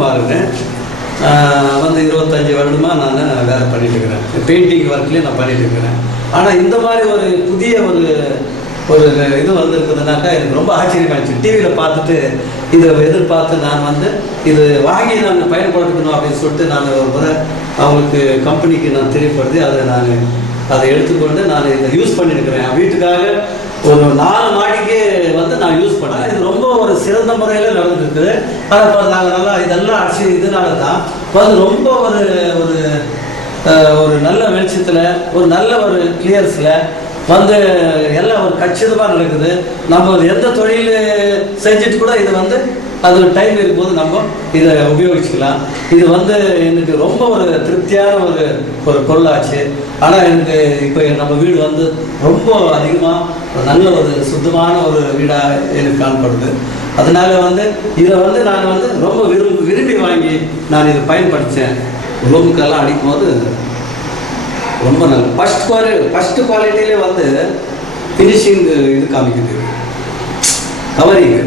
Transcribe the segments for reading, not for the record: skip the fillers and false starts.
செந்தில்குமார்னு வந்து 25 வருடமாக நான் வேலை பண்ணிட்டு இருக்கிறேன். பெயிண்டிங் ஒர்க்லேயும் நான் பண்ணிட்டு இருக்கிறேன். ஆனால் இந்த மாதிரி ஒரு புதிய ஒரு இது வந்துருக்குதுனாக்கா எனக்கு ரொம்ப ஆச்சரியமாகிடுச்சு. டிவியில் பார்த்துட்டு இதை எதிர்பார்த்து நான் வந்து இது வாங்கி நான் பயன்படுத்தணும் அப்படின்னு சொல்லிட்டு நான் ஒரு முறை அவங்களுக்கு கம்பெனிக்கு நான் தெரியப்படுத்தி அதை எடுத்துக்கொண்டு நான் இதை யூஸ் பண்ணியிருக்கிறேன். வீட்டுக்காக ஒரு 4 மாடிக்கு வந்து நான் யூஸ் பண்ணேன். இது ரொம்ப ஒரு சிறந்த முறையில் நடந்துருக்குது. அதை நாங்கள் நல்லா இதெல்லாம் அடிச்சு இதனால தான் வந்து ரொம்ப ஒரு நல்ல வெளிச்சத்தில் ஒரு நல்ல ஒரு கிளியர்ஸில் வந்து எல்லாம் ஒரு கச்சிதமாக நடக்குது. நம்ம எந்த தொழில் செஞ்சுட்டு கூட இது வந்து அது டைம் இருக்கும்போது நம்ம இதை உபயோகிச்சுக்கலாம். இது வந்து எனக்கு ரொம்ப ஒரு திருப்தியான ஒரு பொருளாச்சு. ஆனால் எனக்கு இப்போ நம்ம வீடு வந்து ரொம்ப அதிகமாக நல்ல ஒரு சுத்தமான ஒரு வீடாக எனக்கு காணப்படுது. அதனால வந்து இதை வந்து நான் வந்து ரொம்ப விரும்பி வாங்கி நான் இதை பயன்படுத்தேன். ரூமுக்கெல்லாம் அடிக்கும் போது ரொம்ப நல்ல ஃபஸ்ட்டு குவாலிட்டியிலே வந்து ஃபினிஷிங் இது காமிக்குது. கவரிங்கு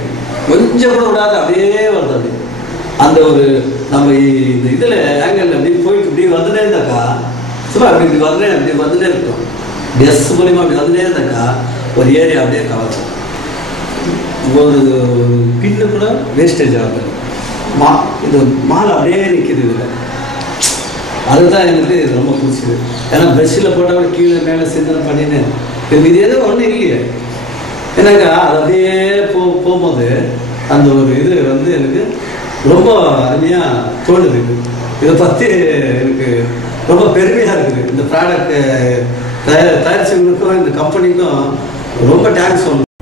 கொஞ்சம் கூட விடாது, அப்படியே வருது. அப்படி அந்த ஒரு நம்ம இந்த இதில் ஆங்கிள் அப்படி போயிட்டு இப்படி வந்துட்டே இருந்தாக்கா சும்மா அப்படி வந்துட்டே இருக்கும். ட்ரெஸ் மூலிமா அப்படி வந்துட்டே இருந்தாக்கா ஒரு ஏரியா அப்படியே கவர் ஒரு பின்னு கூட வேஸ்டேஜ் ஆகுது. இது மாலை அப்படியே நிற்கிது. இதில் அதுதான் எனக்கு இது ரொம்ப பிடிச்சிது. ஏன்னா ப்ரெஷ்ஷில் போட்டால் கீழே மேலே சிந்தனை பண்ணின்னு இது எதுவும் ஒன்றும் இல்லையே. ஏன்னாக்கா அது அப்படியே போகும்போது அந்த ஒரு இது வந்து எனக்கு ரொம்ப அருமையாக தோணுது. இதை பற்றி எனக்கு ரொம்ப பெருமையாக இருக்குது. இந்த ப்ராடக்ட் தயாரிச்சவங்களுக்கும் இந்த கம்பெனிக்கும் ரொம்ப தேங்க்ஸ் சொல்லணும்.